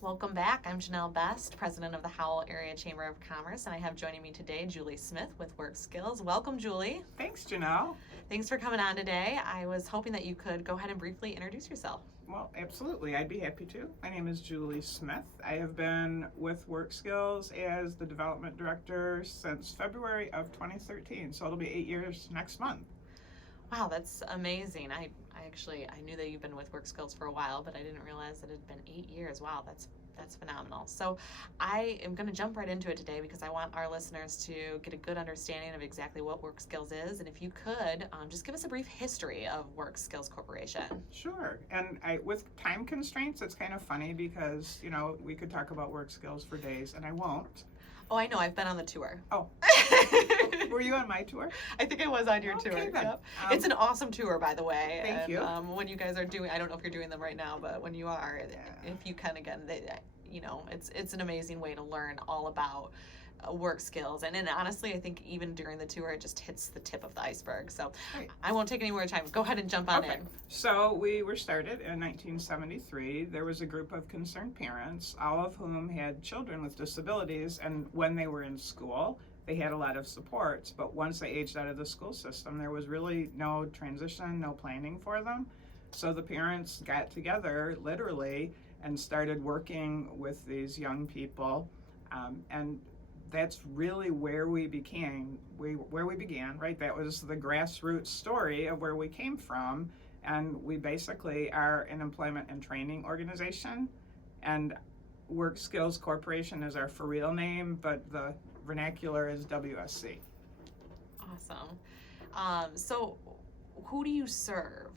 Welcome back. I'm Janelle Best, president of the Howell Area Chamber of Commerce, and I have joining me today Julie Smith with WorkSkills. Welcome, Julie. Thanks, Janelle. Thanks for coming on today. I was hoping that you could go ahead and briefly introduce yourself. Well, absolutely. I'd be happy to. My name is Julie Smith. I have been with WorkSkills as the development director since February of 2013, so it'll be 8 years next month. Wow, that's amazing. I knew that you've been with WorkSkills for a while, but I didn't realize that it had been 8 years. Wow, that's phenomenal. So I am going to jump right into it today because I want our listeners to get a good understanding of exactly what WorkSkills is. And if you could, just give us a brief history of WorkSkills Corporation. Sure. And with time constraints, it's kind of funny because, we could talk about WorkSkills for days, and I won't. Oh, I know. I've been on the tour. Oh. Were you on my tour? I think I was on your tour. Then. Yep. It's an awesome tour, by the way. Thank you. When you guys are doing, I don't know if you're doing them right now, but when you are, if you can again, it's an amazing way to learn all about work skills. And honestly, I think even during the tour, it just hits the tip of the iceberg. So right. I won't take any more time. Go ahead and jump on in. So we were started in 1973. There was a group of concerned parents, all of whom had children with disabilities. And when they were in school, they had a lot of supports. But once they aged out of the school system, there was really no transition, no planning for them. So the parents got together, literally, and started working with these young people. And that's really where we began, right? That was the grassroots story of where we came from. And we basically are an employment and training organization. And WorkSkills Corporation is our for real name, but the vernacular is WSC. Awesome. So who do you serve?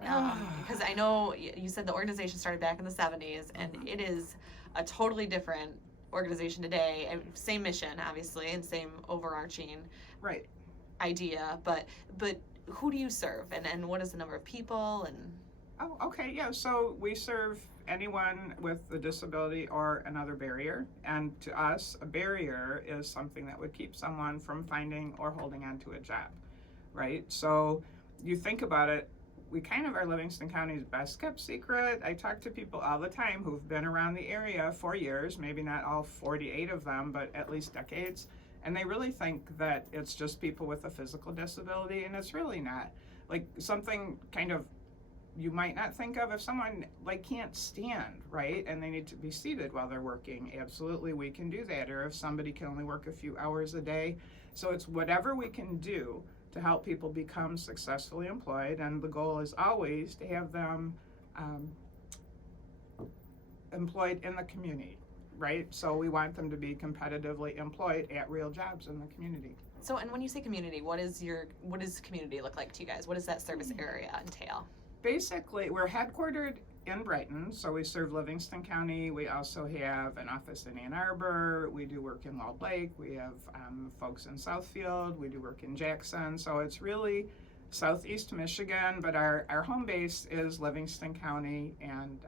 Because I know you said the organization started back in the 70s, and it is a totally different organization today. Same mission, obviously, and same overarching idea, but who do you serve, and what is the number of people? And so we serve anyone with a disability or another barrier, and to us a barrier is something that would keep someone from finding or holding on to a job, right? So you think about it, we kind of are Livingston County's best kept secret. I talk to people all the time who've been around the area for years, maybe not all 48 of them, but at least decades. And they really think that it's just people with a physical disability, and it's really not. Like something kind of you might not think of if someone can't stand, right? And they need to be seated while they're working. Absolutely, we can do that. Or if somebody can only work a few hours a day. So it's whatever we can do to help people become successfully employed, and the goal is always to have them employed in the community, right? So we want them to be competitively employed at real jobs in the community. So, and when you say community, what does community look like to you guys? What does that service area entail? Basically, we're headquartered in Brighton, so we serve Livingston County. We also have an office in Ann Arbor. We do work in Walled Lake. We have folks in Southfield. We do work in Jackson. So it's really southeast Michigan, but our home base is Livingston County. And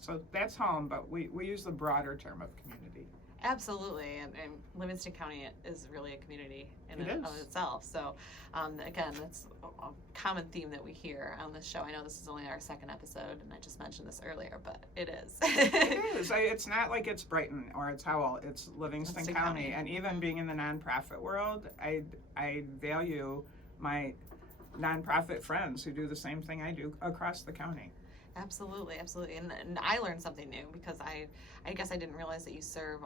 so that's home, but we use the broader term of community. Absolutely, and Livingston County is really a community in and of itself. So, again, that's a common theme that we hear on this show. I know this is only our second episode, and I just mentioned this earlier, but it is. It is. It's not like it's Brighton or it's Howell. It's Livingston County. And even being in the nonprofit world, I value my nonprofit friends who do the same thing I do across the county. Absolutely. And I learned something new because I guess I didn't realize that you serve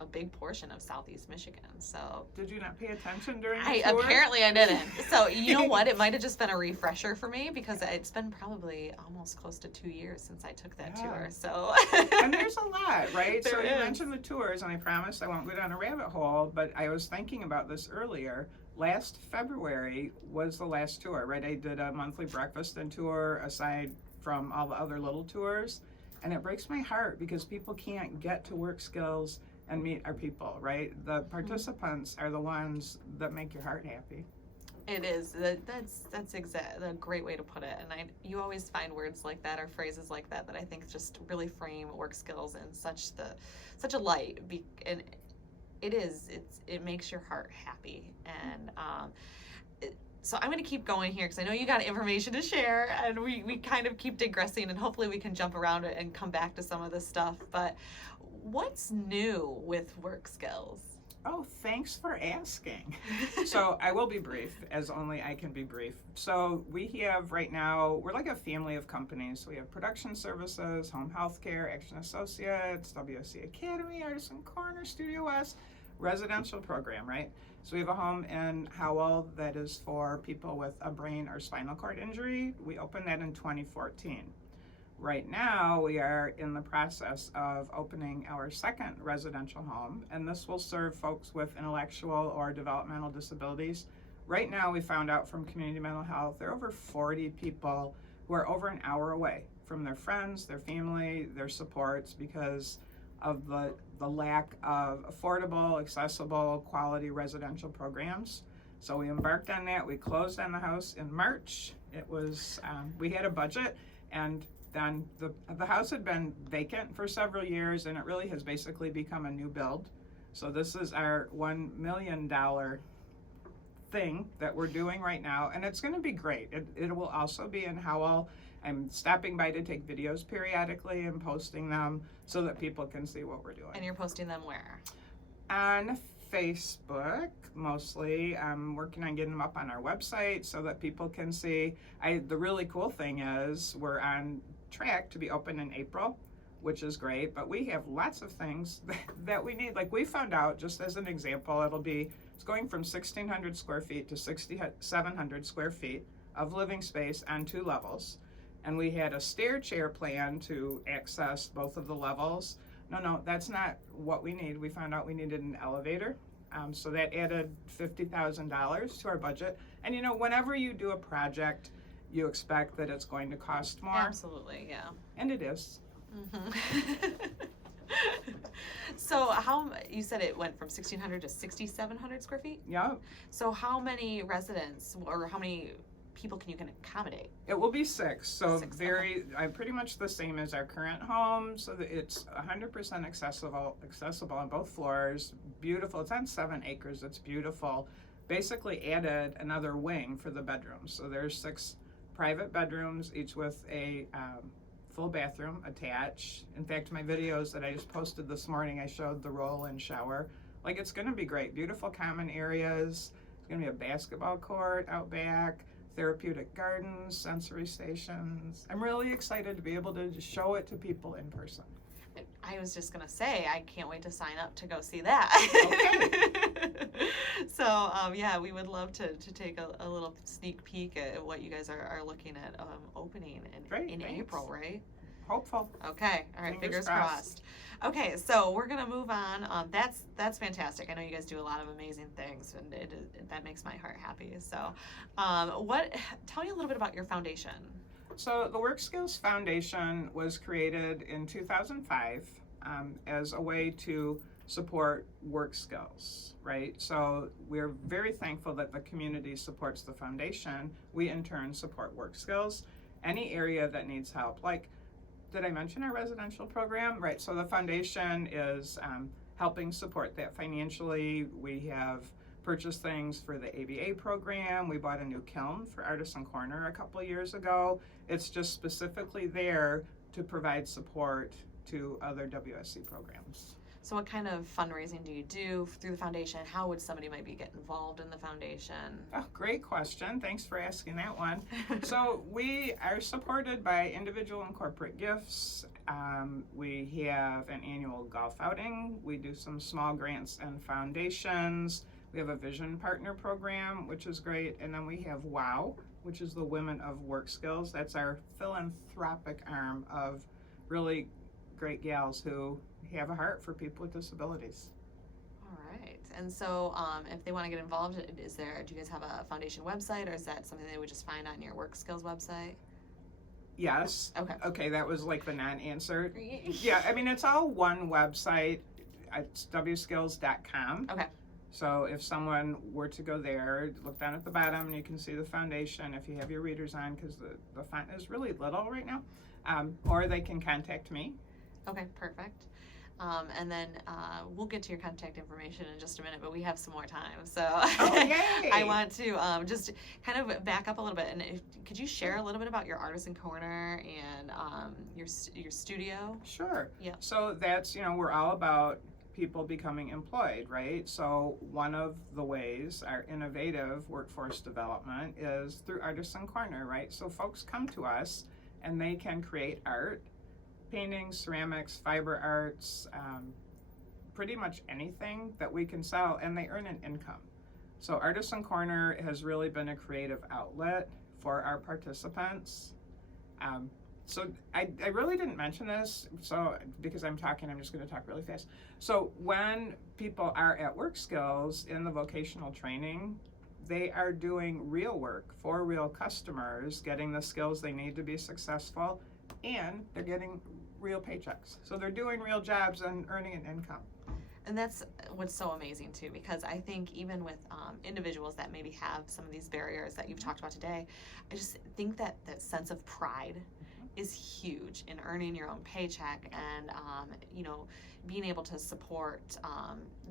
a big portion of Southeast Michigan. So did you not pay attention during the tour? Apparently I didn't. So you know what? It might have just been a refresher for me because it's been probably almost close to 2 years since I took that tour. So and there's a lot, right? There so is. You mentioned the tours, and I promise I won't go down a rabbit hole, but I was thinking about this earlier. Last February was the last tour, right? I did a monthly breakfast and tour aside from all the other little tours, and it breaks my heart because people can't get to WorkSkills and meet our people, right? The participants are the ones that make your heart happy. It is. That's a great way to put it. And you always find words like that or phrases like that I think just really frame WorkSkills in such a light. And it makes your heart happy. And So I'm going to keep going here because I know you got information to share, and we kind of keep digressing, and hopefully we can jump around it and come back to some of this stuff. But what's new with WorkSkills? Oh, thanks for asking. So I will be brief, as only I can be brief. So we have right now, we're like a family of companies. We have production services, home healthcare, Action Associates, WSC Academy, Artisan Corner, Studio West, residential program, right? So we have a home in Howell that is for people with a brain or spinal cord injury. We opened that in 2014. Right now, we are in the process of opening our second residential home, and this will serve folks with intellectual or developmental disabilities. Right now, we found out from Community Mental Health, there are over 40 people who are over an hour away from their friends, their family, their supports because of the lack of affordable, accessible, quality residential programs. So we embarked on that. We closed on the house in March. It was, we had a budget, and then the house had been vacant for several years, and it really has basically become a new build. So this is our $1 million thing that we're doing right now, and it's going to be great. It will also be in Howell. I'm stopping by to take videos periodically and posting them so that people can see what we're doing. And you're posting them where? On Facebook, mostly. I'm working on getting them up on our website so that people can see. The really cool thing is we're on track to be open in April, which is great, but we have lots of things that we need. Like we found out, just as an example, it's going from 1,600 square feet to 6,700 square feet of living space on 2 levels. And we had a stair chair plan to access both of the levels. No, that's not what we need. We found out we needed an elevator. So that added $50,000 to our budget. And you know, whenever you do a project, you expect that it's going to cost more. Absolutely, yeah. And it is. Mm-hmm. So you said it went from 1,600 to 6,700 square feet? Yeah. So how many residents or how many people can you accommodate? It will be 6. So 6, pretty much the same as our current home. So that it's 100% accessible on both floors. Beautiful. It's on 7 acres. It's beautiful. Basically added another wing for the bedrooms. So there's 6 private bedrooms, each with a full bathroom attached. In fact, my videos that I just posted this morning, I showed the roll-in shower. Like, it's going to be great. Beautiful common areas. It's going to be a basketball court out back, therapeutic gardens, sensory stations. I'm really excited to be able to just show it to people in person. I was just going to say, I can't wait to sign up to go see that. Okay. So, yeah, we would love to take a little sneak peek at what you guys are looking at opening in April, right? Hopeful. Okay. All right. Fingers crossed. Okay, so we're gonna move on. That's fantastic. I know you guys do a lot of amazing things, and that makes my heart happy. So, tell me a little bit about your foundation. So the WorkSkills Foundation was created in 2005 as a way to support work skills, right? So we're very thankful that the community supports the foundation. We in turn support work skills. Any area that needs help, like, did I mention our residential program? Right, so the foundation is helping support that financially. We have purchased things for the ABA program. We bought a new kiln for Artisan Corner a couple of years ago. It's just specifically there to provide support to other WSC programs. So what kind of fundraising do you do through the foundation? How would somebody maybe get involved in the foundation? Oh, great question. Thanks for asking that one. So we are supported by individual and corporate gifts. We have an annual golf outing. We do some small grants and foundations. We have a vision partner program, which is great. And then we have WOW, which is the Women of WorkSkills. That's our philanthropic arm of really great gals who have a heart for people with disabilities. All right. And so if they want to get involved, do you guys have a foundation website, or is that something they would just find on your WorkSkills website? Yes. Okay, that was like the non-answer. Yeah, I mean, it's all one website. It's WSkills.com. Okay. So if someone were to go there, look down at the bottom and you can see the foundation if you have your readers on, because the font is really little right now. Or they can contact me. Okay, perfect. And then we'll get to your contact information in just a minute, but we have some more time. So yay! I want to just kind of back up a little bit. And could you share a little bit about your Artisan Corner and your studio? Sure. Yeah. So that's, we're all about people becoming employed, right? So one of the ways our innovative workforce development is through Artisan Corner, right? So folks come to us and they can create art, paintings, ceramics, fiber arts, pretty much anything that we can sell, and they earn an income. So Artisan Corner has really been a creative outlet for our participants. So I really didn't mention this, so because I'm just going to talk really fast. So when people are at WorkSkills in the vocational training, they are doing real work for real customers, getting the skills they need to be successful, and they're getting real paychecks. So they're doing real jobs and earning an income. And that's what's so amazing too, because I think even with individuals that maybe have some of these barriers that you've talked about today, I just think that that sense of pride is huge in earning your own paycheck and being able to support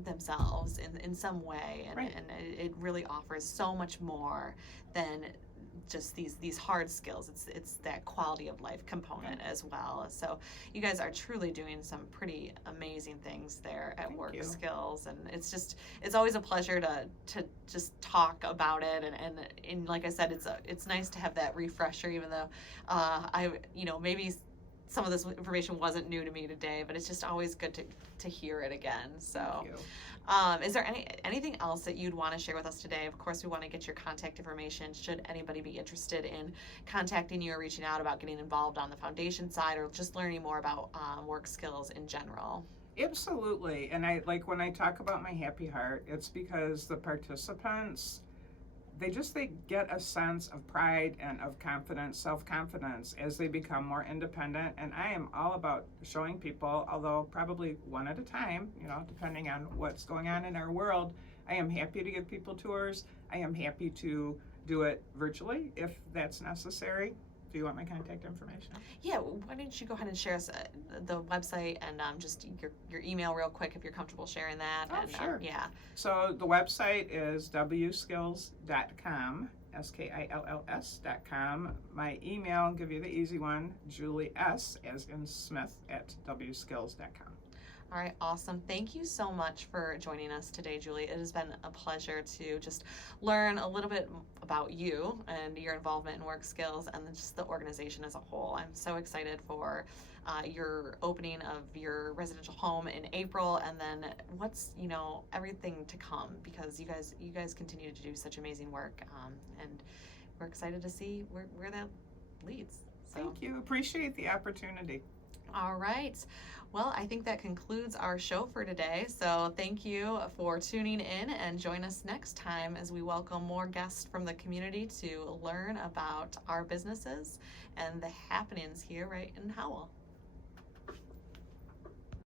themselves in some way, and, Right. and it really offers so much more than just these hard skills. It's that quality of life component as well. So you guys are truly doing some pretty amazing things there at Thank you. WorkSkills, and it's always a pleasure to just talk about it, and like I said, it's nice to have that refresher, even though maybe some of this information wasn't new to me today, but it's just always good to hear it again. So Thank you. is there anything else that you'd want to share with us today? Of course, we want to get your contact information should anybody be interested in contacting you or reaching out about getting involved on the foundation side or just learning more about WorkSkills in general. Absolutely. And when I talk about my happy heart, it's because the participants, they get a sense of pride and of confidence, self-confidence as they become more independent. And I am all about showing people, although probably one at a time, depending on what's going on in our world, I am happy to give people tours. I am happy to do it virtually if that's necessary. Do you want my contact information? Yeah, why don't you go ahead and share us the website and just your email real quick if you're comfortable sharing that. Oh, and, sure. Yeah. So the website is WSkills.com, SKILLS.com. My email, I'll give you the easy one, Julie S, as in Smith, at WSkills.com. All right, awesome. Thank you so much for joining us today, Julie. It has been a pleasure to just learn a little bit about you and your involvement in WorkSkills and just the organization as a whole. I'm so excited for your opening of your residential home in April, and then what's everything to come, because you guys continue to do such amazing work, and we're excited to see where that leads. So. Thank you. Appreciate the opportunity. All right. Well, I think that concludes our show for today. So thank you for tuning in, and join us next time as we welcome more guests from the community to learn about our businesses and the happenings here right in Howell.